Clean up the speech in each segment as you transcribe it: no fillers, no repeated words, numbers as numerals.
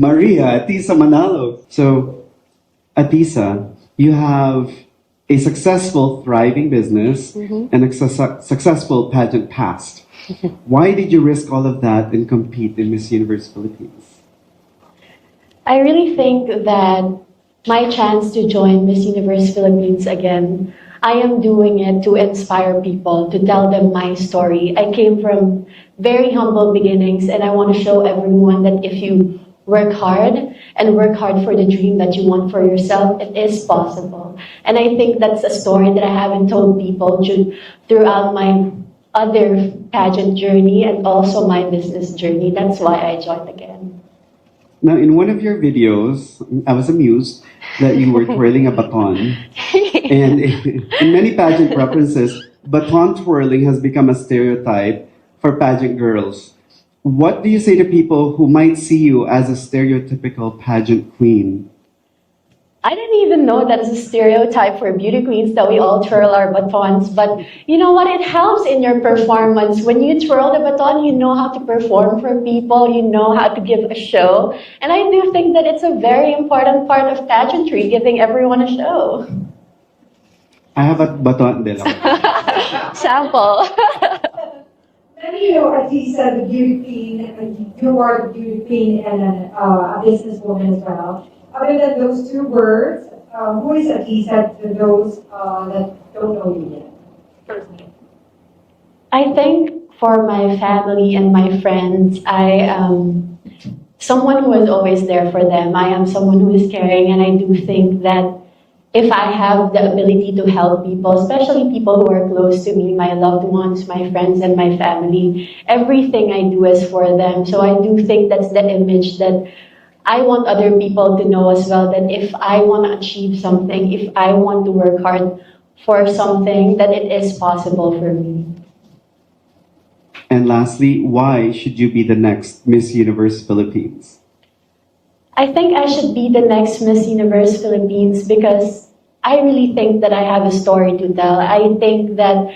Maria, Atisa Manalo. So, Atisa, you have a successful, thriving business and a successful pageant past. Why did you risk all of that and compete in Miss Universe Philippines? I really think that my chance to join Miss Universe Philippines again, I am doing it to inspire people, to tell them my story. I came from very humble beginnings, and I want to show everyone that if you work hard and work hard for the dream that you want for yourself, it is possible. And I think that's a story that I haven't told people throughout my other pageant journey and also my business journey. That's why I joined again. Now, in one of your videos, I was amused that you were twirling a baton. And in many pageant references, baton twirling has become a stereotype for pageant girls. What do you say to people who might see you as a stereotypical pageant queen? I didn't even know that's a stereotype for beauty queens that we all twirl our batons. But you know what? It helps in your performance. When you twirl the baton, you know how to perform for people. You know how to give a show. And I do think that it's a very important part of pageantry, giving everyone a show. I have a baton din. Sample. Many of Atisa, the beauty queen, you are the beauty queen and a businesswoman as well. Other than those two words, who is Atisa to those that don't know you yet? Personally. I think for my family and my friends, I am someone who is always there for them. I am someone who is caring, and I do think that if I have the ability to help people, especially people who are close to me, my loved ones, my friends, and my family, everything I do is for them. So I do think that's the image that I want other people to know as well, that if I want to achieve something, if I want to work hard for something, that it is possible for me. And lastly, why should you be the next Miss Universe Philippines? I think I should be the next Miss Universe Philippines because I really think that I have a story to tell. I think that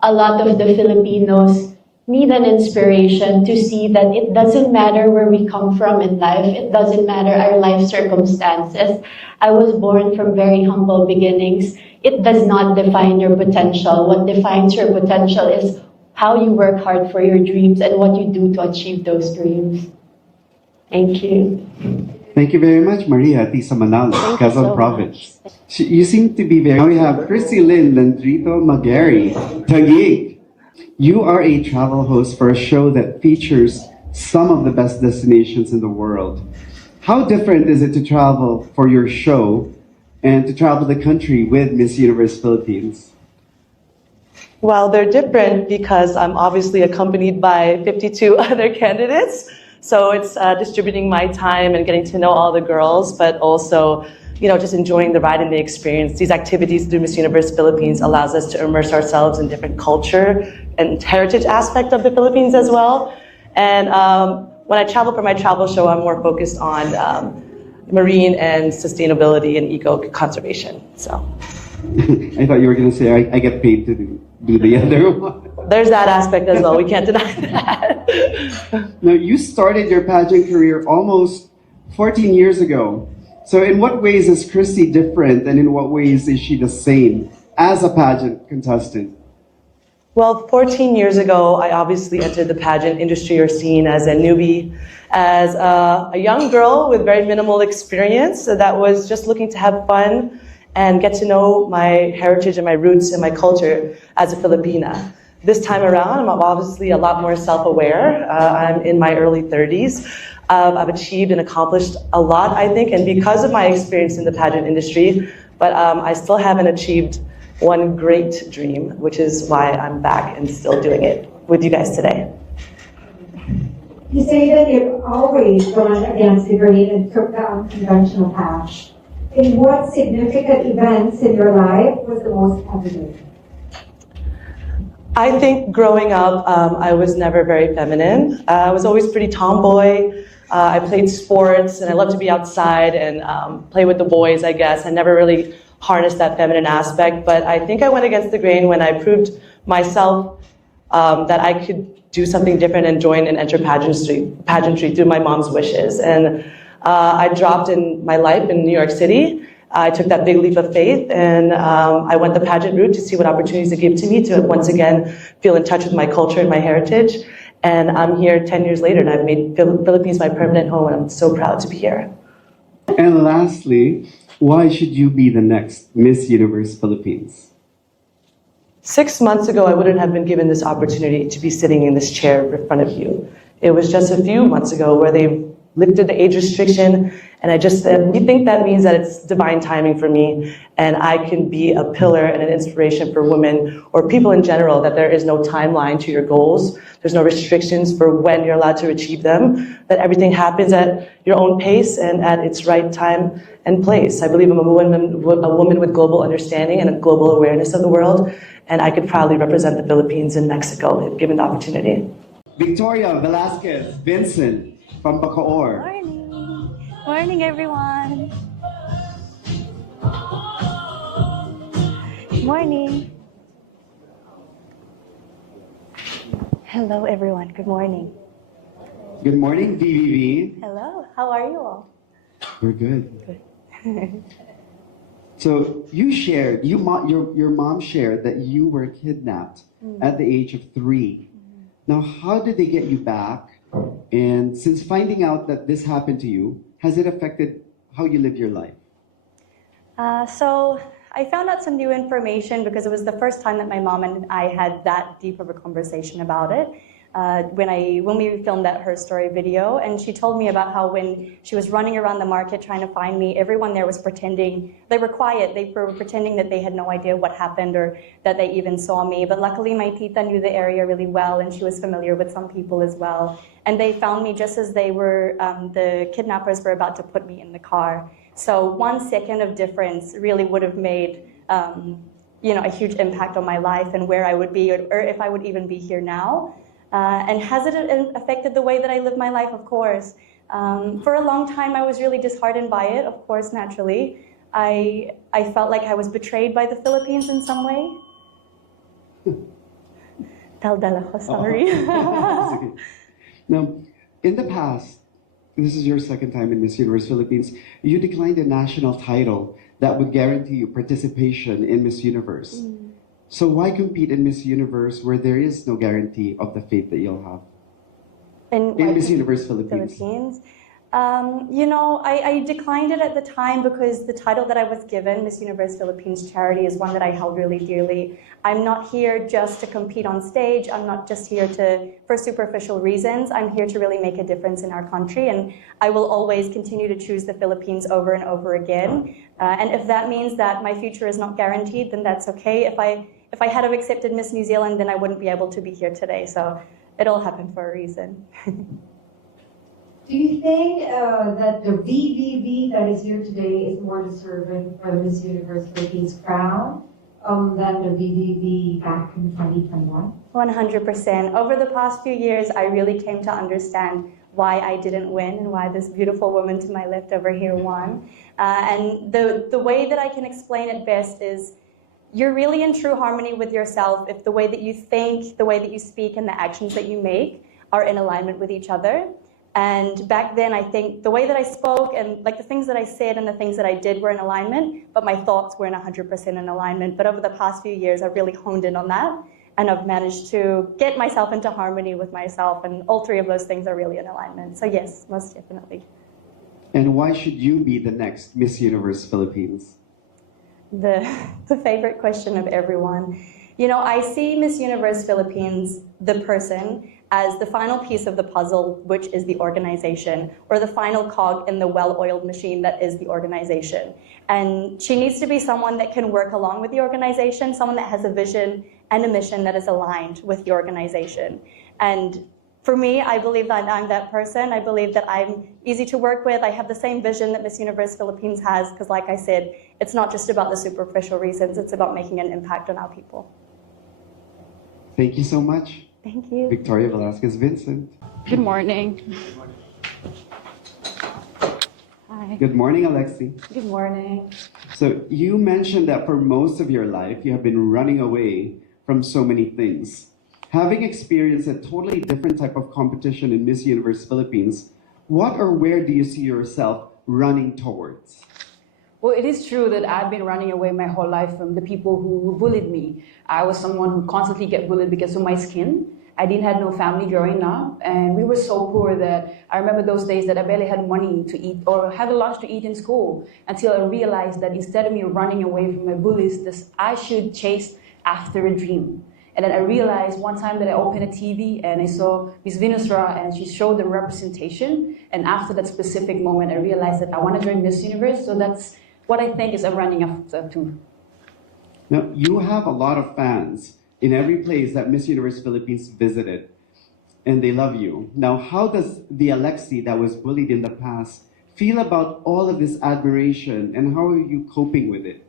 a lot of the Filipinos need an inspiration to see that it doesn't matter where we come from in life. It doesn't matter our life circumstances. I was born from very humble beginnings. It does not define your potential. What defines your potential is how you work hard for your dreams and what you do to achieve those dreams. Thank you. Thank you very much, Maria Atisa Manalo, Quezon Province. You seem to be very... Now we have Christy Lyn, Landrito Magari, Taguig. You are a travel host for a show that features some of the best destinations in the world. How different is it to travel for your show and to travel the country with Miss Universe Philippines? Well, they're different because I'm obviously accompanied by 52 other candidates. So it's distributing my time and getting to know all the girls, but also, just enjoying the ride and the experience. These activities through Miss Universe Philippines allows us to immerse ourselves in different culture and heritage aspect of the Philippines as well. And when I travel for my travel show, I'm more focused on marine and sustainability and eco-conservation. So I thought you were going to say I get paid to do the other one. There's that aspect as well. We can't deny that. Now, you started your pageant career almost 14 years ago. So in what ways is Christy different, and in what ways is she the same as a pageant contestant? Well, 14 years ago, I obviously entered the pageant industry or scene as a newbie, as a young girl with very minimal experience that was just looking to have fun and get to know my heritage and my roots and my culture as a Filipina. This time around, I'm obviously a lot more self-aware. I'm in my early 30s. I've achieved and accomplished a lot, I think, and because of my experience in the pageant industry, but I still haven't achieved one great dream, which is why I'm back and still doing it with you guys today. You say that you've always gone against the grain and took the unconventional path. In what significant events in your life was the most evident? I think growing up, I was never very feminine. I was always pretty tomboy. I played sports, and I loved to be outside and play with the boys, I guess. I never really harnessed that feminine aspect, but I think I went against the grain when I proved myself that I could do something different and join and enter pageantry through my mom's wishes. And I dropped in my life in New York City. I took that big leap of faith, and I went the pageant route to see what opportunities it gave to me to once again feel in touch with my culture and my heritage. And I'm here 10 years later, and I've made Philippines my permanent home, and I'm so proud to be here. And lastly, why should you be the next Miss Universe Philippines? 6 months ago, I wouldn't have been given this opportunity to be sitting in this chair in front of you. It was just a few months ago where they lifted the age restriction, and I just said, we think that means that it's divine timing for me, and I can be a pillar and an inspiration for women or people in general, that there is no timeline to your goals. There's no restrictions for when you're allowed to achieve them, that everything happens at your own pace and at its right time and place. I believe I'm a woman with global understanding and a global awareness of the world, and I could proudly represent the Philippines in Mexico if given the opportunity. Victoria Velasquez Vincent from Bacoor. Morning. Morning, everyone. Morning. Hello, everyone. Good morning. Good morning, VVV. Hello. How are you all? We're good. Good. So you shared, your mom shared that you were kidnapped at the age of 3. Now, how did they get you back? And since finding out that this happened to you, has it affected how you live your life? So I found out some new information because it was the first time that my mom and I had that deep of a conversation about it. When we filmed that Her Story video, and she told me about how when she was running around the market trying to find me, everyone there was pretending, they were quiet, they were pretending that they had no idea what happened or that they even saw me. But luckily my tita knew the area really well, and she was familiar with some people as well. And they found me just as they were, the kidnappers were about to put me in the car. So 1 second of difference really would have made a huge impact on my life and where I would be, or if I would even be here now. And has it affected the way that I live my life? Of course. For a long time, I was really disheartened by it, of course, naturally. I felt like I was betrayed by the Philippines in some way. Daldala ko, sorry. Now, in the past, this is your second time in Miss Universe Philippines, you declined a national title that would guarantee you participation in Miss Universe. So why compete in Miss Universe where there is no guarantee of the fate that you'll have? In Miss Universe Philippines? I declined it at the time because the title that I was given, Miss Universe Philippines Charity, is one that I held really dearly. I'm not here just to compete on stage. I'm not just here for superficial reasons. I'm here to really make a difference in our country, and I will always continue to choose the Philippines over and over again. And if that means that my future is not guaranteed, then that's okay. If I had have accepted Miss New Zealand, then I wouldn't be able to be here today. So it all happened for a reason. Do you think that the VVV that is here today is more deserving for the Miss Universe Philippines crown than the VVV back in 2021? 100%. Over the past few years, I really came to understand why I didn't win and why this beautiful woman to my left over here won. And the way that I can explain it best is you're really in true harmony with yourself if the way that you think, the way that you speak, and the actions that you make are in alignment with each other. And back then, I think the way that I spoke and like the things that I said and the things that I did were in alignment, but my thoughts weren't 100% in alignment. But over the past few years, I've really honed in on that, and I've managed to get myself into harmony with myself, and all three of those things are really in alignment. So yes, most definitely. And why should you be the next Miss Universe Philippines? The favorite question of everyone. You know, I see Miss Universe Philippines, the person, as the final piece of the puzzle, which is the organization, or the final cog in the well-oiled machine that is the organization. And she needs to be someone that can work along with the organization, someone that has a vision and a mission that is aligned with the organization. And for me, I believe that I'm that person. I believe that I'm easy to work with. I have the same vision that Miss Universe Philippines has, because like I said, it's not just about the superficial reasons, it's about making an impact on our people. Thank you so much. Thank you. Victoria Velasquez Vincent. Good morning. Hi. Good morning, Alexi. Good morning. So you mentioned that for most of your life, you have been running away from so many things. Having experienced a totally different type of competition in Miss Universe Philippines, What or where do you see yourself running towards? Well, it is true that I've been running away my whole life from the people who bullied me. I was someone who constantly get bullied because of my skin. I didn't have no family growing up, and we were so poor that I remember those days that I barely had money to eat or have a lunch to eat in school, until I realized that instead of me running away from my bullies, I should chase after a dream. And then I realized one time that I opened a TV and I saw Miss Venusra and she showed the representation. And after that specific moment, I realized that I want to join Miss Universe. So that's what I think is I'm running after too. Now, you have a lot of fans in every place that Miss Universe Philippines visited, and they love you. Now, how does the Alexi that was bullied in the past feel about all of this admiration, and how are you coping with it?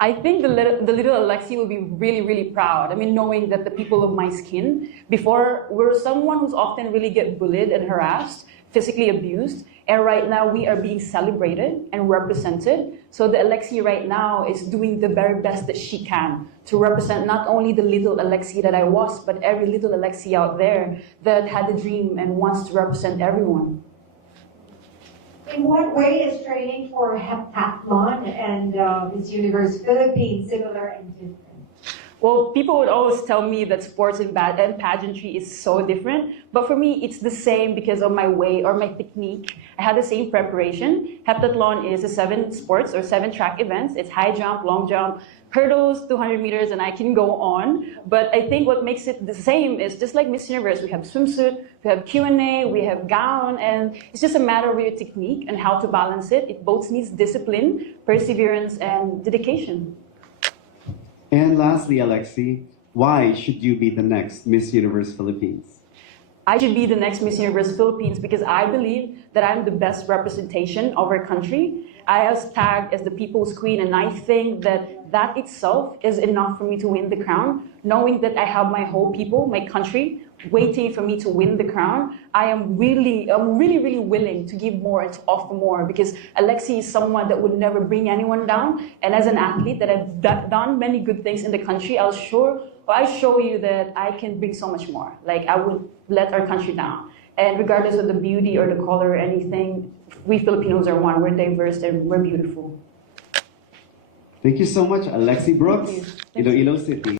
I think the little Alexi will be really, really proud. I mean, knowing that the people of my skin before were someone who's often really get bullied and harassed, physically abused, and right now we are being celebrated and represented. So the Alexi right now is doing the very best that she can to represent not only the little Alexi that I was, but every little Alexi out there that had a dream and wants to represent everyone. In what way is training for heptathlon and Miss Universe Philippines similar and different? Well, people would always tell me that sports and pageantry is so different, but for me, it's the same because of my way or my technique. I have the same preparation. Heptathlon is 7 sports or 7 track events. It's high jump, long jump, hurdles, 200 meters, and I can go on. But I think what makes it the same is just like Miss Universe, we have swimsuit, we have Q&A, we have gown, and it's just a matter of your technique and how to balance it. It both needs discipline, perseverance, and dedication. And lastly, Alexi, why should you be the next Miss Universe Philippines? I should be the next Miss Universe Philippines because I believe that I'm the best representation of our country. I was tagged as the People's Queen, and I think that itself is enough for me to win the crown. Knowing that I have my whole people, my country, waiting for me to win the crown, I'm really willing to give more and to offer more, because Alexi is someone that would never bring anyone down. And as an athlete that I've done many good things in the country, I show you that I can bring so much more. Like, I would let our country down. And regardless of the beauty or the color or anything, we Filipinos are one. We're diverse and we're beautiful. Thank you so much, Alexi Brooks, Thank you. Iloilo City.